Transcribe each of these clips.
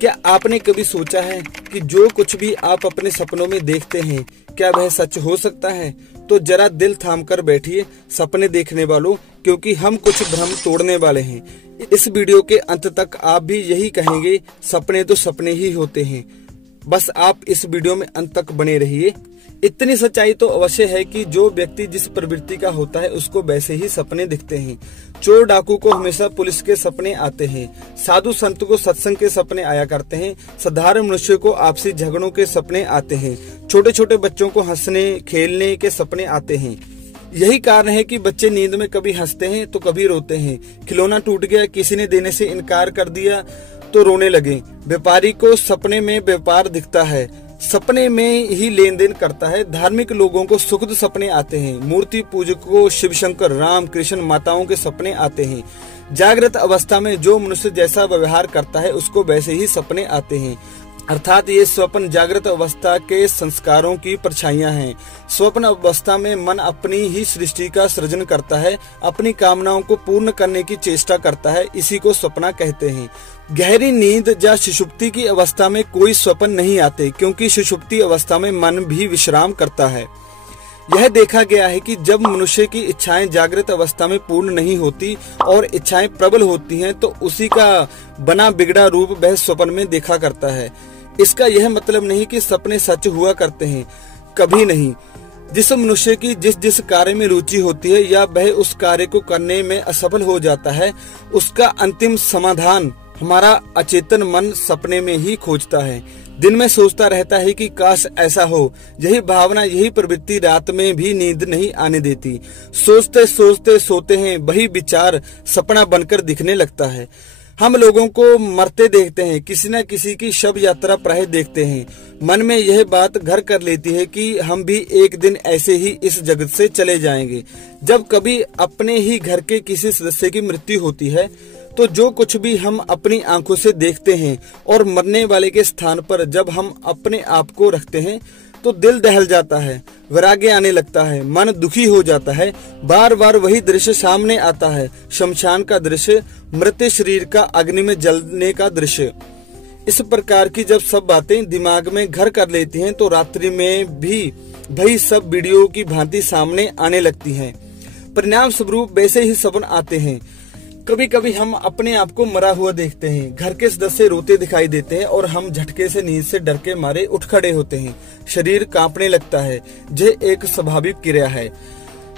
क्या आपने कभी सोचा है कि जो कुछ भी आप अपने सपनों में देखते हैं क्या वह सच हो सकता है? तो जरा दिल थाम कर बैठिए सपने देखने वालों, क्योंकि हम कुछ भ्रम तोड़ने वाले हैं। इस वीडियो के अंत तक आप भी यही कहेंगे, सपने तो सपने ही होते हैं। बस आप इस वीडियो में अंत तक बने रहिए। इतनी सच्चाई तो अवश्य है कि जो व्यक्ति जिस प्रवृत्ति का होता है उसको वैसे ही सपने दिखते हैं। चोर डाकू को हमेशा पुलिस के सपने आते हैं, साधु संत को सत्संग के सपने आया करते हैं, साधारण मनुष्य को आपसी झगड़ों के सपने आते हैं, छोटे छोटे बच्चों को हंसने खेलने के सपने आते हैं। यही कारण है कि बच्चे नींद में कभी हंसते हैं तो कभी रोते हैं। खिलौना टूट गया, किसी ने देने से इनकार कर दिया तो रोने लगे। व्यापारी को सपने में व्यापार दिखता है, सपने में ही लेन देन करता है। धार्मिक लोगों को सुखद सपने आते हैं, मूर्ति पूजक को शिव शंकर राम कृष्ण माताओं के सपने आते हैं। जागृत अवस्था में जो मनुष्य जैसा व्यवहार करता है उसको वैसे ही सपने आते हैं। अर्थात ये स्वप्न जागृत अवस्था के संस्कारों की परछाइयां हैं। स्वप्न अवस्था में मन अपनी ही सृष्टि का सृजन करता है, अपनी कामनाओं को पूर्ण करने की चेष्टा करता है, इसी को सपना कहते हैं। गहरी नींद या सुषुप्ति की अवस्था में कोई स्वप्न नहीं आते, क्योंकि सुषुप्ति अवस्था में मन भी विश्राम करता है। यह देखा गया है कि जब मनुष्य की इच्छाएं जागृत अवस्था में पूर्ण नहीं होती और इच्छाएं प्रबल होती हैं, तो उसी का बना बिगड़ा रूप वह स्वप्न में देखा करता है। इसका यह मतलब नहीं कि सपने सच हुआ करते हैं, कभी नहीं। जिस मनुष्य की जिस जिस कार्य में रुचि होती है या वह उस कार्य को करने में असफल हो जाता है, उसका अंतिम समाधान हमारा अचेतन मन सपने में ही खोजता है। दिन में सोचता रहता है कि काश ऐसा हो। यही भावना, यही प्रवृत्ति रात में भी नींद नहीं आने देती। सोचते सोचते सोते हैं, वही विचार सपना बनकर दिखने लगता है। हम लोगों को मरते देखते हैं, किसी न किसी की शव यात्रा प्राय देखते हैं। मन में यह बात घर कर लेती है कि हम भी एक दिन ऐसे ही इस जगत से चले जाएंगे। जब कभी अपने ही घर के किसी सदस्य की मृत्यु होती है तो जो कुछ भी हम अपनी आंखों से देखते हैं और मरने वाले के स्थान पर जब हम अपने आप को रखते हैं तो दिल दहल जाता है, वैराग्य आने लगता है, मन दुखी हो जाता है। बार बार वही दृश्य सामने आता है, शमशान का दृश्य, मृत शरीर का अग्नि में जलने का दृश्य। इस प्रकार की जब सब बातें दिमाग में घर कर लेती हैं तो रात्रि में भी वही सब वीडियो की भांति सामने आने लगती हैं। परिणाम स्वरूप वैसे ही सपन आते हैं। कभी कभी हम अपने आप को मरा हुआ देखते हैं, घर के सदस्य रोते दिखाई देते हैं और हम झटके से नींद से डर के मारे उठ खड़े होते हैं। शरीर कांपने लगता है। यह एक स्वाभाविक क्रिया है।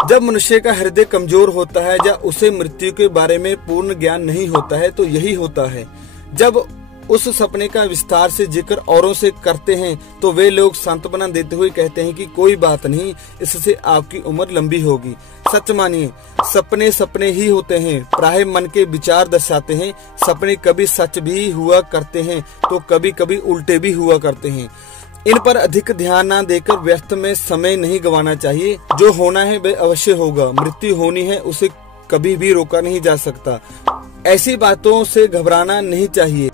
जब मनुष्य का हृदय कमजोर होता है या उसे मृत्यु के बारे में पूर्ण ज्ञान नहीं होता है तो यही होता है। जब उस सपने का विस्तार से जिक्र औरों से करते हैं तो वे लोग सांत्वना देते हुए कहते हैं कि कोई बात नहीं, इससे आपकी उम्र लंबी होगी। सच मानिए, सपने सपने ही होते हैं, प्राय मन के विचार दर्शाते हैं। सपने कभी सच भी हुआ करते हैं तो कभी कभी उल्टे भी हुआ करते हैं। इन पर अधिक ध्यान न देकर व्यर्थ में समय नहीं गंवाना चाहिए। जो होना है वह अवश्य होगा। मृत्यु होनी है, उसे कभी भी रोका नहीं जा सकता। ऐसी बातों से घबराना नहीं चाहिए।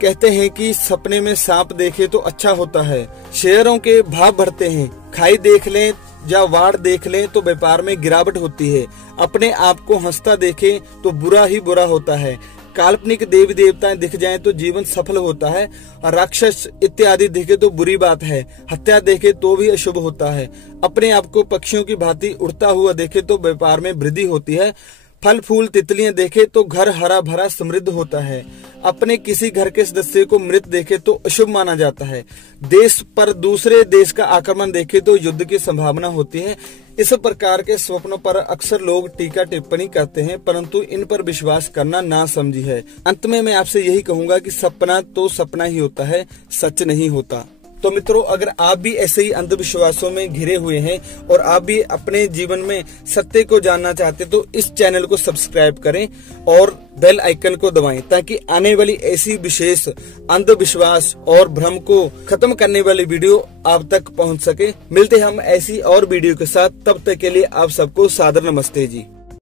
कहते हैं कि सपने में सांप देखे तो अच्छा होता है, शेयरों के भाव बढ़ते हैं। खाई देख लें या वाड़ देख लें तो व्यापार में गिरावट होती है। अपने आप को हंसता देखें तो बुरा ही बुरा होता है। काल्पनिक देवी देवताएं दिख जाएं तो जीवन सफल होता है। राक्षस इत्यादि दिखे तो बुरी बात है। हत्या देखे तो भी अशुभ होता है। अपने आप को पक्षियों की भांति उड़ता हुआ देखे तो व्यापार में वृद्धि होती है। फल फूल तितलियां देखे तो घर हरा भरा समृद्ध होता है। अपने किसी घर के सदस्य को मृत देखे तो अशुभ माना जाता है। देश पर दूसरे देश का आक्रमण देखे तो युद्ध की संभावना होती है। इस प्रकार के स्वप्नों पर अक्सर लोग टीका टिप्पणी करते हैं, परंतु इन पर विश्वास करना ना समझी है। अंत में मैं आपसे यही कहूंगा कि सपना तो सपना ही होता है, सच नहीं होता। तो मित्रों, अगर आप भी ऐसे ही अंधविश्वासों में घिरे हुए हैं और आप भी अपने जीवन में सत्य को जानना चाहते तो इस चैनल को सब्सक्राइब करें और बेल आइकन को दबाएं, ताकि आने वाली ऐसी विशेष अंधविश्वास और भ्रम को खत्म करने वाली वीडियो आप तक पहुंच सके। मिलते हम ऐसी और वीडियो के साथ, तब तक के लिए आप सबको सादर नमस्ते जी।